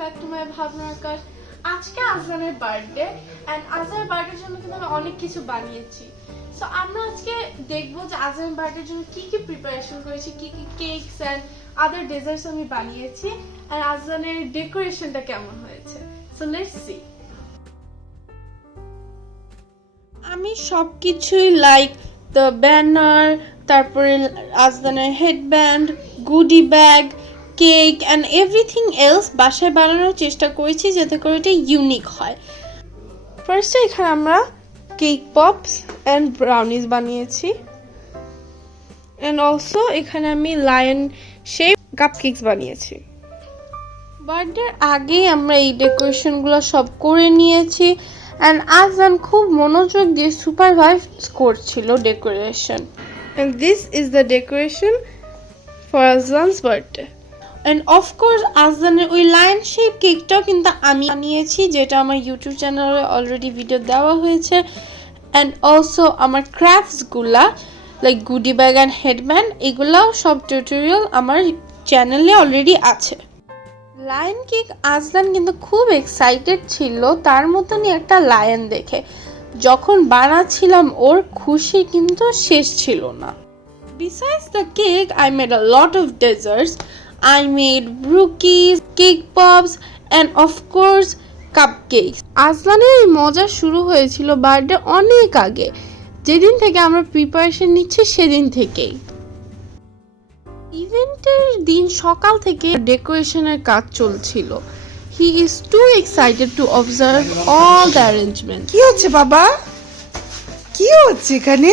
Back to my ভাবনার কাজ। আজকে আজলানের বার্থডে এন্ড আজলানের বার্থডের জন্য কিন্তু আমি অনেক কিছু বানিয়েছি। সো আমরা আজকে দেখবো যে আজলানের বার্থডের জন্য কি কি প্রিপারেশন করেছি, কি কি কেকস এন্ড আদার ডেজার্টস আমি বানিয়েছি এন্ড আজলানের ডেকোরেশনটা কেমন হয়েছে। So let's see. আমি সবকিছুই লাইক দ্য ব্যানার, তারপরে আজলানের headband, goody bag, cake and everything else বাসায় বানানোর চেষ্টা করেছি যাতে করে এটা ইউনিক হয়। ফার্স্টে এখানে আমরা কেক পপস অ্যান্ড ব্রাউনিজ বানিয়েছি অ্যান্ড অলসো এখানে আমি লায়ন শেপ কাপকেকস বানিয়েছি। বার্থডের আগেই আমরা এই ডেকোরেশনগুলো সব করে নিয়েছি অ্যান্ড আজলান খুব মনোযোগ দিয়ে সুপারভাইজ করছিল decoration. And this is the decoration for Azlan's birthday. And of course আজলানের ওই লায়ন শেপ কেকটাও কিন্তু আমি বানিয়েছি, যেটা আমার ইউটিউব চ্যানেলে অলরেডি ভিডিও দেওয়া হয়েছে। অ্যান্ড অলসো আমার ক্রাফটসগুলা লাইক গুডি ব্যাগ অ্যান্ড হেডব্যান্ড এগুলাও সব টিউটোরিয়াল আমার চ্যানেলে অলরেডি আছে। লায়ন কেক আজলান কিন্তু খুব এক্সাইটেড ছিল তার মতনই একটা লায়ন দেখে। যখন বানাচ্ছিলাম ওর খুশি কিন্তু শেষ ছিল না। Besides the cake, I made a lot of desserts. I made brookies, cake pops and of course cupcakes. আজলানের এই মজা শুরু হয়েছিল বার্থডে অনেক আগে, যেদিন থেকে আমরা প্রিপারেশন নিচ্ছি সেদিন থেকেই। ইভেন্টের দিন সকাল থেকে ডেকোরেশনের কাজ চলছিল। He is too excited to observe all the arrangements. কি হচ্ছে বাবা? কি হচ্ছে এখানে?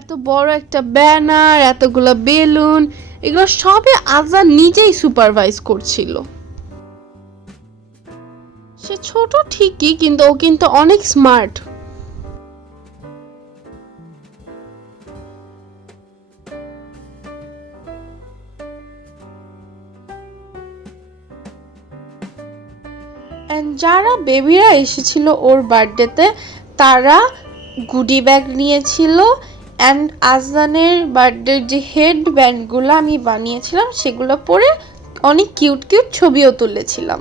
এত বড় একটা ব্যানার, এতগুলো বেলুন, এগুলো সবে আজলান নিজেই সুপারভাইজ করছিল। সে ছোট ঠিকই কিন্তু ও কিন্তু অনেক স্মার্ট। যারা বেবিরা এসেছিল ওর বার্থডেতে তারা গুডি ব্যাগ নিয়েছিল অ্যান্ড আজলানের বার্থডের যে হেড ব্যান্ডগুলো আমি বানিয়েছিলাম সেগুলো পরে অনেক কিউট কিউট ছবিও তুলেছিলাম।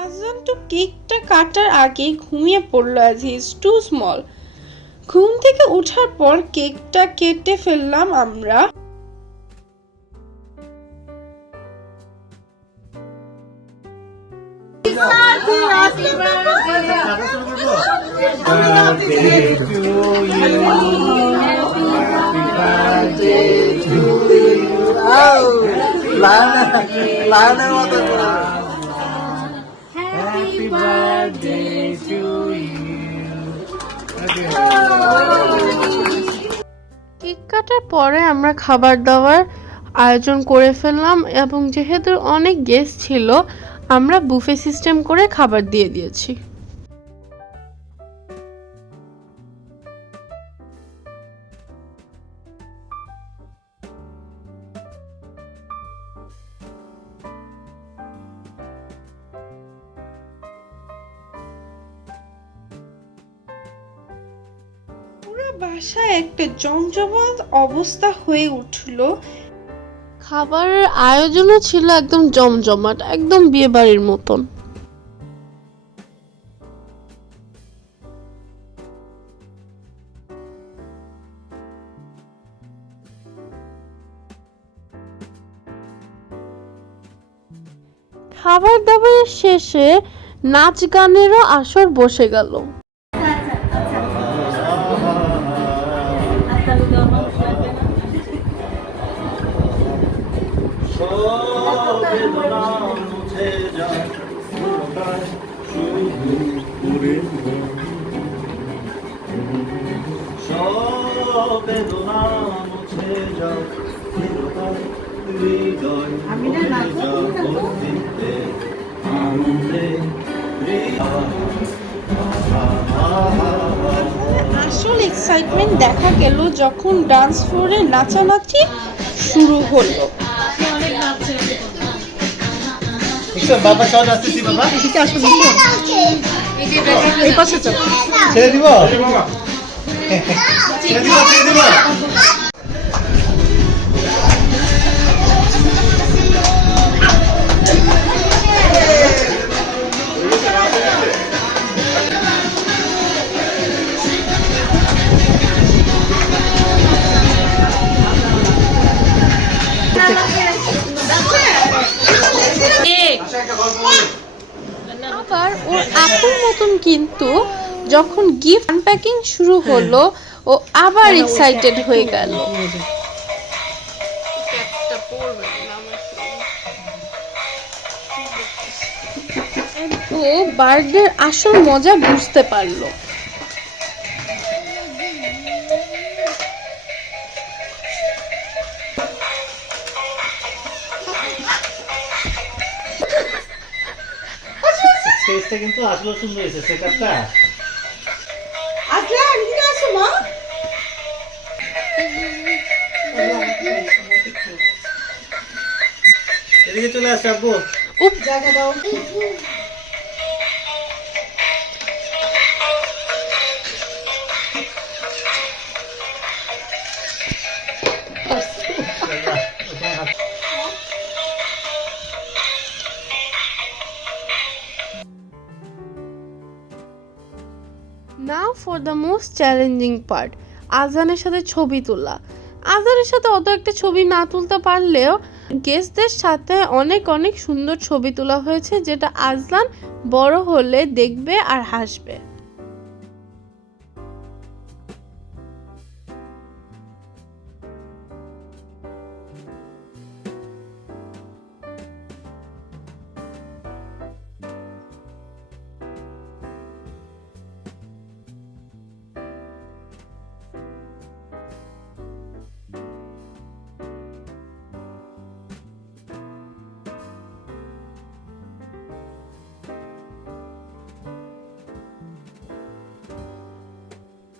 আজলান তো কেকটা কাটার আগেই ঘুমিয়ে পড়লো as he is too small. ঘুম থেকে ওঠার পর কেকটা কেটে ফেললাম আমরা। কেক কাটার পরে আমরা খাবার দাবার আয়োজন করে ফেললাম এবং যেহেতু অনেক গেস্ট ছিল আমরা বুফে সিস্টেম করে খাবার দিয়ে দিয়েছি। বাসায় একটা জমজমাট অবস্থা হয়ে উঠলো। খাবারের আয়োজনও ছিল একদম জমজমাট, একদম বিয়ে বাড়ির মতন। খাবার দাবারের শেষে নাচ গানেরও আসর বসে গেল। আসল এক্সাইটমেন্ট দেখা গেল যখন ডান্স ফ্লোরে নাচানাচি শুরু হলো। একটু বাবা সহজ আসতেছি বাবা। এদিকে আসো দিদি। এই পাশে চল। ছেড়ে দিব? ছেড়ে দিব, ছেড়ে দিব। আবার ওর আপুর মতন কিন্তু যখন গিফট আনপ্যাকিং শুরু হলো ও আবার এক্সাইটেড হয়ে গেল। ও বার্থডের আসল মজা বুঝতে পারলো। স্পেসটা কিন্তু আসলে সুন্দর হয়েছে, সেটআপটা। আচ্ছা এদিকে আসো মা। এদিকে চলে আসো আব্বু। জায়গা দাও। নাও for the most challenging part, আজানের সাথে ছবি তোলা। আজানের সাথে অত একটা ছবি না তুলতে পারলেও গেস্টদের সাথে অনেক অনেক সুন্দর ছবি তোলা হয়েছে, যেটা আজলান বড় হলে দেখবে আর হাসবে।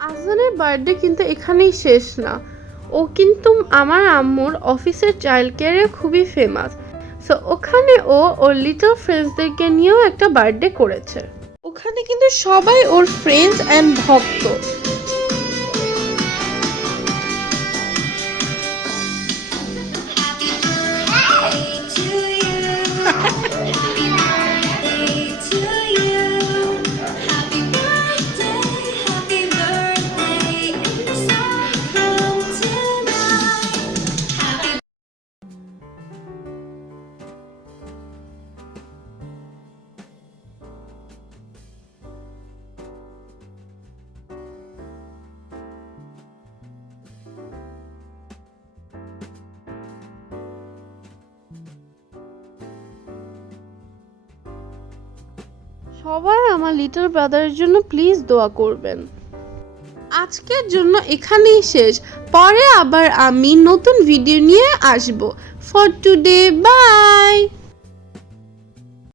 আজানের বার্থডে কিন্তু এখানেই শেষ না, ও কিন্তু আমার আম্মুর অফিসের চাইল্ড কেয়ারে খুবই ফেমাস। সো ওখানে ও ওর লিটল ফ্রেন্ডসদেরকে নিয়েও একটা বার্থডে করেছে। ওখানে কিন্তু সবাই ওর ফ্রেন্ডস অ্যান্ড ভক্ত। সবাই আমার লিটল ব্রাদারের জন্য প্লিজ দোয়া করবেন। আজকের জন্য এখানেই শেষ, পরে আবার আমি নতুন ভিডিও নিয়ে আসব। For today by.